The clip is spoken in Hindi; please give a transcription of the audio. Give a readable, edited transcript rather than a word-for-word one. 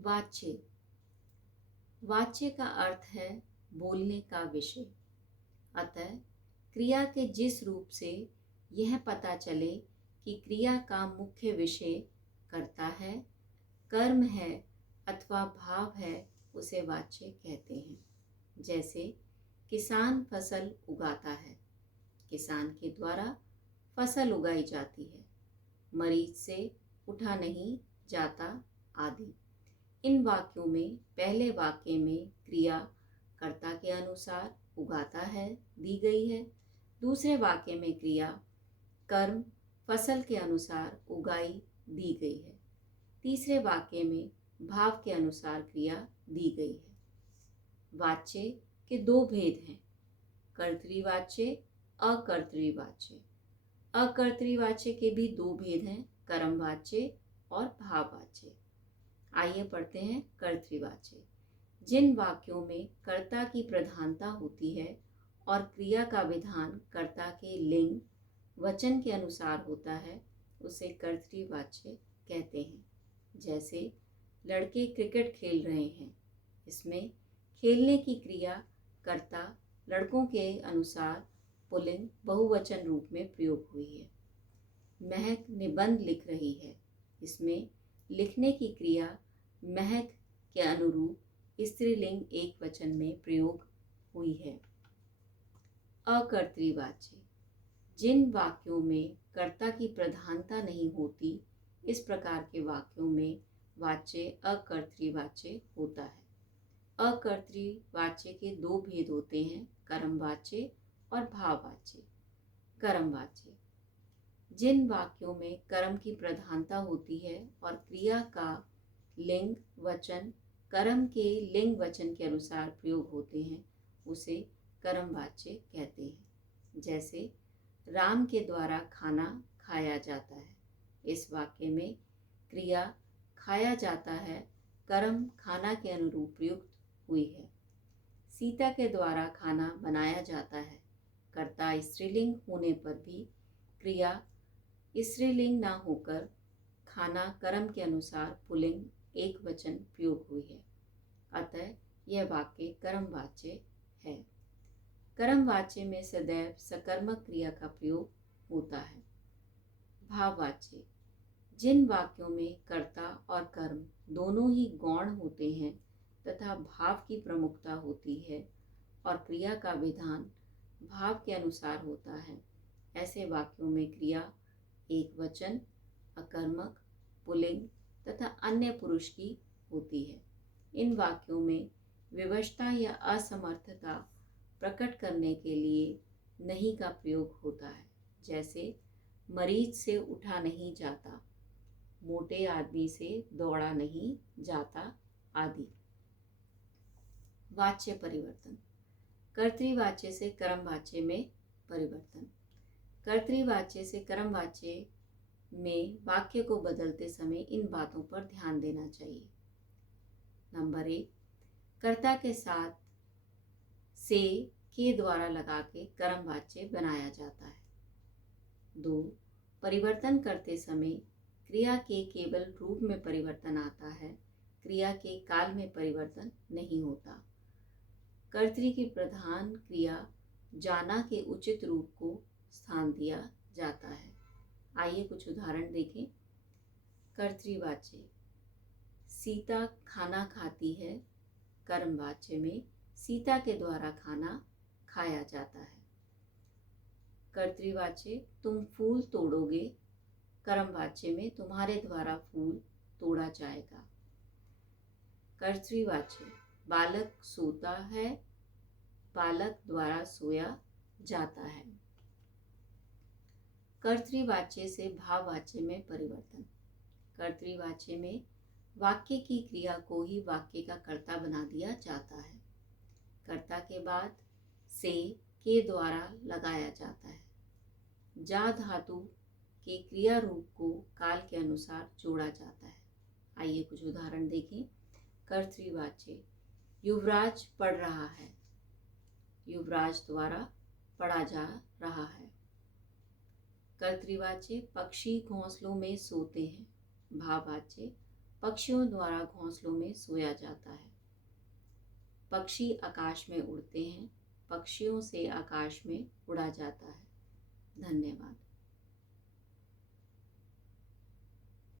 वाच्य। वाच्य का अर्थ है बोलने का विषय। अतः क्रिया के जिस रूप से यह पता चले कि क्रिया का मुख्य विषय कर्ता है, कर्म है अथवा भाव है, उसे वाच्य कहते हैं। जैसे किसान फसल उगाता है, किसान के द्वारा फसल उगाई जाती है, मरीज से उठा नहीं जाता आदि। इन वाक्यों में पहले वाक्य में क्रिया कर्ता के अनुसार उगाता है दी गई है। दूसरे वाक्य में क्रिया कर्म फसल के अनुसार उगाई दी गई है। तीसरे वाक्य में भाव के अनुसार क्रिया दी गई है। वाच्य के दो भेद हैं, कर्तृवाच्य, अकर्तृवाच्य। अकर्तृवाच्य के भी दो भेद हैं, कर्मवाच्य और भाववाच्य। आइए पढ़ते हैं कर्तृवाच्य। जिन वाक्यों में कर्ता की प्रधानता होती है और क्रिया का विधान कर्ता के लिंग वचन के अनुसार होता है, उसे कर्तृवाच्य कहते हैं। जैसे लड़के क्रिकेट खेल रहे हैं, इसमें खेलने की क्रिया कर्ता लड़कों के अनुसार पुल्लिंग बहुवचन रूप में प्रयोग हुई है। महक निबंध लिख रही है, इसमें लिखने की क्रिया महक के अनुरूप स्त्रीलिंग एक वचन में प्रयोग हुई है। अकर्तृवाच्य। जिन वाक्यों में कर्ता की प्रधानता नहीं होती, इस प्रकार के वाक्यों में वाच्य अकर्तृवाच्य होता है। अकर्तृवाच्य के दो भेद होते हैं, कर्मवाच्य और भाववाच्य। कर्मवाच्य। जिन वाक्यों में कर्म की प्रधानता होती है और क्रिया का लिंग वचन कर्म के लिंग वचन के अनुसार प्रयोग होते हैं, उसे कर्मवाच्य कहते हैं। जैसे राम के द्वारा खाना खाया जाता है, इस वाक्य में क्रिया खाया जाता है कर्म खाना के अनुरूप प्रयुक्त हुई है। सीता के द्वारा खाना बनाया जाता है, कर्ता स्त्रीलिंग होने पर भी क्रिया स्त्रीलिंग न होकर खाना कर्म के अनुसार पुल्लिंग एक वचन प्रयोग हुई है। अतः यह वाक्य कर्मवाच्य है। कर्मवाच्य में सदैव सकर्मक क्रिया का प्रयोग होता है। भाववाच्य। जिन वाक्यों में कर्ता और कर्म दोनों ही गौण होते हैं तथा भाव की प्रमुखता होती है और क्रिया का विधान भाव के अनुसार होता है, ऐसे वाक्यों में क्रिया एक वचन, अकर्मक, पुल्लिंग तथा अन्य पुरुष की होती है। इन वाक्यों में विवशता या असमर्थता प्रकट करने के लिए नहीं का प्रयोग होता है। जैसे मरीज से उठा नहीं जाता, मोटे आदमी से दौड़ा नहीं जाता आदि। वाच्य परिवर्तन। कर्तृवाच्य से कर्मवाच्य में परिवर्तन। कर्तृवाच्य से कर्मवाच्य में वाक्य को बदलते समय इन बातों पर ध्यान देना चाहिए। नंबर 1, कर्ता के साथ से के द्वारा लगा के कर्मवाच्य बनाया जाता है। 2, परिवर्तन करते समय क्रिया के केवल रूप में परिवर्तन आता है, क्रिया के काल में परिवर्तन नहीं होता। कर्तृ की प्रधान क्रिया जाना के उचित रूप को स्थान दिया जाता है। आइए कुछ उदाहरण देखें। कर्तृवाच्य। सीता खाना खाती है, कर्मवाच्य में सीता के द्वारा खाना खाया जाता है। कर्तृवाच्य तुम फूल तोड़ोगे, कर्मवाच्य में तुम्हारे द्वारा फूल तोड़ा जाएगा। कर्तृवाच्य बालक सोता है, बालक द्वारा सोया जाता है। कर्तृवाच्य से भाववाच्य में परिवर्तन। कर्तृवाच्य में वाक्य की क्रिया को ही वाक्य का कर्ता बना दिया जाता है। कर्ता के बाद से के द्वारा लगाया जाता है। जा धातु के क्रिया रूप को काल के अनुसार जोड़ा जाता है। आइए कुछ उदाहरण देखें। कर्तृवाच्य युवराज पढ़ रहा है, युवराज द्वारा पढ़ा जा रहा है। कर्तृवाच्य पक्षी घोंसलों में सोते हैं, भाववाच्य पक्षियों द्वारा घोंसलों में सोया जाता है। पक्षी आकाश में उड़ते हैं, पक्षियों से आकाश में उड़ा जाता है। धन्यवाद।